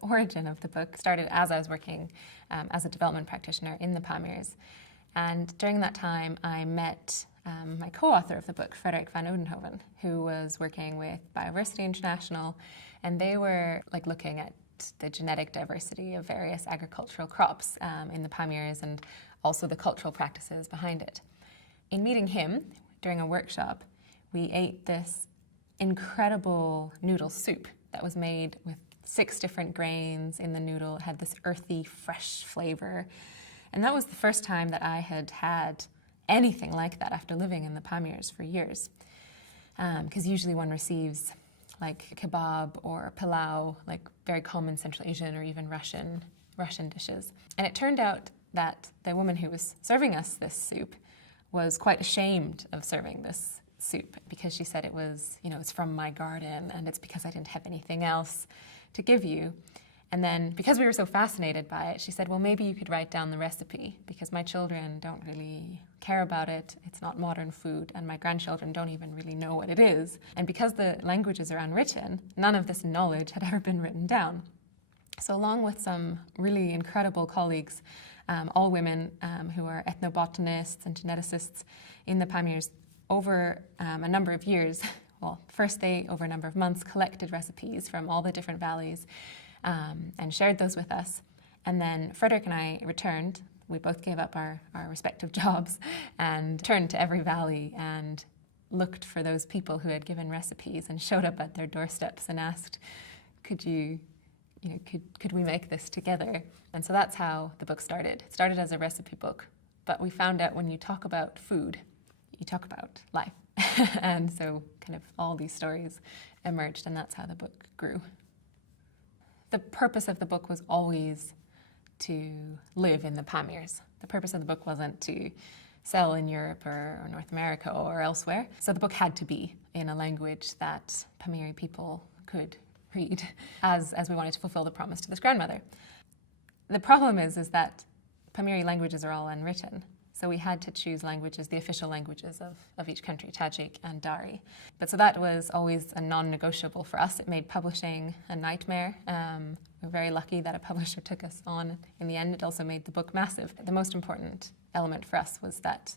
The origin of the book started as I was working as a development practitioner in the Pamirs. And during that time, I met my co-author of the book, Frederik van Oudenhoven, who was working with Biodiversity International, and they were looking at the genetic diversity of various agricultural crops in the Pamirs and also the cultural practices behind it. In meeting him during a workshop, we ate this incredible noodle soup that was made with 6 different grains in the noodle. It had this earthy, fresh flavor. And that was the first time that I had had anything like that after living in the Pamirs for years. Because usually one receives kebab or pilau, very common Central Asian or even Russian dishes. And it turned out that the woman who was serving us this soup was quite ashamed of serving this soup because she said it was, it's from my garden and it's because I didn't have anything else to give you. And then because we were so fascinated by it, she said, well, maybe you could write down the recipe because my children don't really care about it. It's not modern food and my grandchildren don't even really know what it is. And because the languages are unwritten, none of this knowledge had ever been written down. So along with some really incredible colleagues, all women who are ethnobotanists and geneticists in the Pamirs, over a number of years, well, first they, over a number of months, collected recipes from all the different valleys and shared those with us. And then Frederik and I returned. We both gave up our respective jobs and turned to every valley and looked for those people who had given recipes and showed up at their doorsteps and asked, could we make this together? And so that's how the book started. It started as a recipe book, but we found out when you talk about food, you talk about life. And so kind of all these stories emerged, and that's how the book grew. The purpose of the book was always to live in the Pamirs. The purpose of the book wasn't to sell in Europe or North America or elsewhere. So the book had to be in a language that Pamiri people could read, as we wanted to fulfill the promise to this grandmother. The problem is that Pamiri languages are all unwritten. So we had to choose languages, the official languages of each country, Tajik and Dari. But so that was always a non-negotiable for us. It made publishing a nightmare. We're very lucky that a publisher took us on in the end. It also made the book massive. The most important element for us was that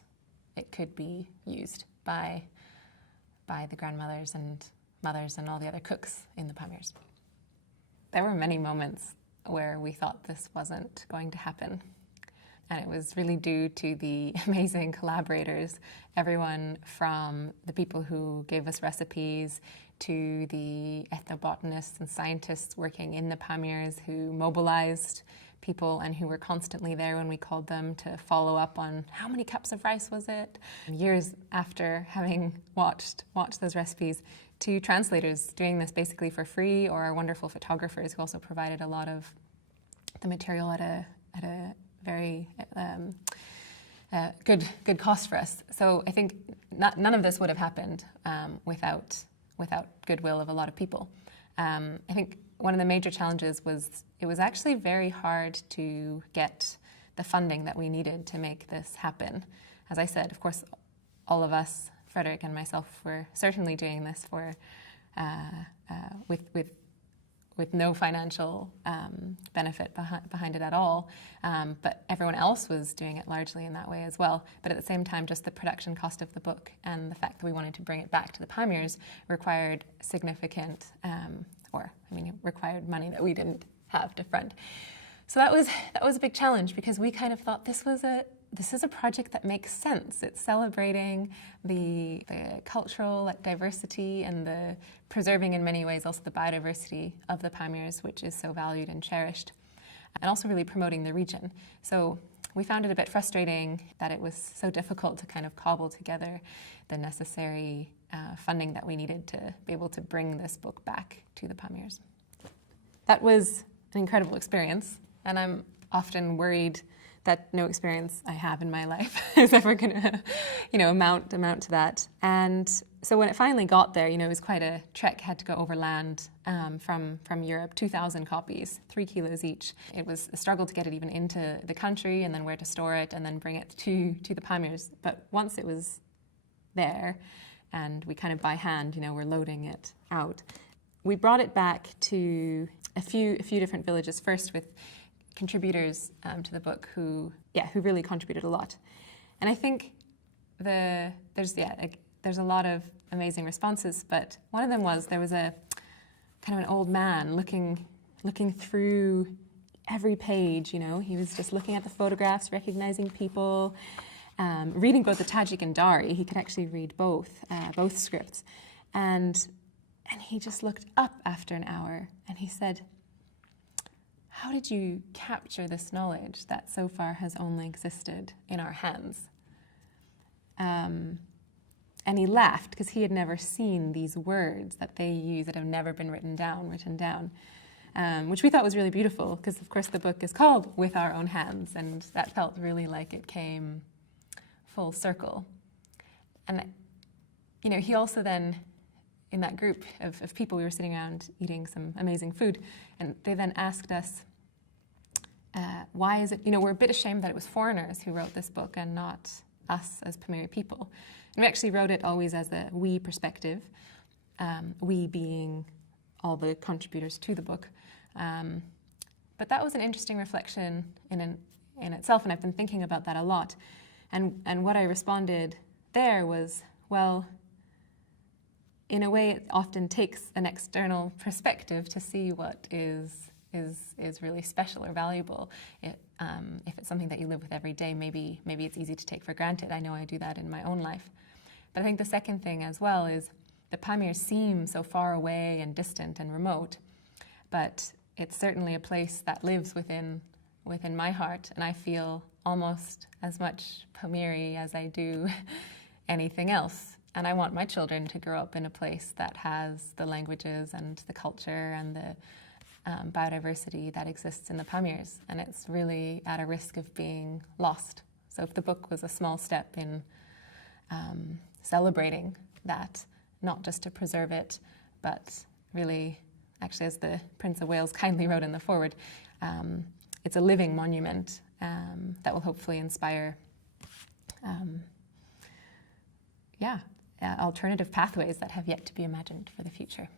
it could be used by the grandmothers and mothers and all the other cooks in the Pamirs. There were many moments where we thought this wasn't going to happen. And it was really due to the amazing collaborators, everyone from the people who gave us recipes to the ethnobotanists and scientists working in the Pamirs who mobilized people and who were constantly there when we called them to follow up on how many cups of rice was it. And years after having watched those recipes, to translators doing this basically for free, or our wonderful photographers who also provided a lot of the material at a very good cost for us. So I think none of this would have happened without goodwill of a lot of people. I think one of the major challenges was it was actually very hard to get the funding that we needed to make this happen. As I said, of course, all of us, Frederik and myself, were certainly doing this for with no financial benefit behind it at all. But everyone else was doing it largely in that way as well. But at the same time, just the production cost of the book and the fact that we wanted to bring it back to the Pamirs required significant, it required money that we didn't have to fund. So that was a big challenge because we kind of thought this is a project that makes sense. It's celebrating the cultural diversity and the preserving in many ways also the biodiversity of the Pamirs, which is so valued and cherished, and also really promoting the region. So we found it a bit frustrating that it was so difficult to kind of cobble together the necessary funding that we needed to be able to bring this book back to the Pamirs. That was an incredible experience, and I'm often worried that no experience I have in my life is ever going to, amount to that. And so when it finally got there, it was quite a trek. Had to go overland from Europe, 2,000 copies, 3 kilos each. It was a struggle to get it even into the country, and then where to store it, and then bring it to the Pamirs. But once it was there, and we kind of by hand, we're loading it out, we brought it back to a few different villages, first with contributors to the book who really contributed a lot. And I think there's a lot of amazing responses, but one of them was there was a kind of an old man looking through every page. You know, he was just looking at the photographs, recognizing people, reading both the Tajik and Dari. He could actually read both scripts, and he just looked up after an hour and he said, "How did you capture this knowledge that so far has only existed in our hands?" And he laughed because he had never seen these words that they use that have never been written down, which we thought was really beautiful because, of course, the book is called With Our Own Hands, and that felt really like it came full circle. And, you know, he also then, in that group of people, we were sitting around eating some amazing food, and they then asked us, why is it, you know, we're a bit ashamed that it was foreigners who wrote this book and not us as Pamiri people. And we actually wrote it always as a we perspective, we being all the contributors to the book. But that was an interesting reflection in itself, and I've been thinking about that a lot. And what I responded there was, well, in a way, it often takes an external perspective to see what is really special or valuable. If it's something that you live with every day, maybe it's easy to take for granted. I know I do that in my own life. But I think the second thing as well is the Pamirs seem so far away and distant and remote, but it's certainly a place that lives within my heart, and I feel almost as much Pamiri as I do anything else. And I want my children to grow up in a place that has the languages and the culture and the biodiversity that exists in the Pamirs, and it's really at a risk of being lost. So if the book was a small step in celebrating that, not just to preserve it, but really, actually, as the Prince of Wales kindly wrote in the foreword, it's a living monument that will hopefully inspire alternative pathways that have yet to be imagined for the future.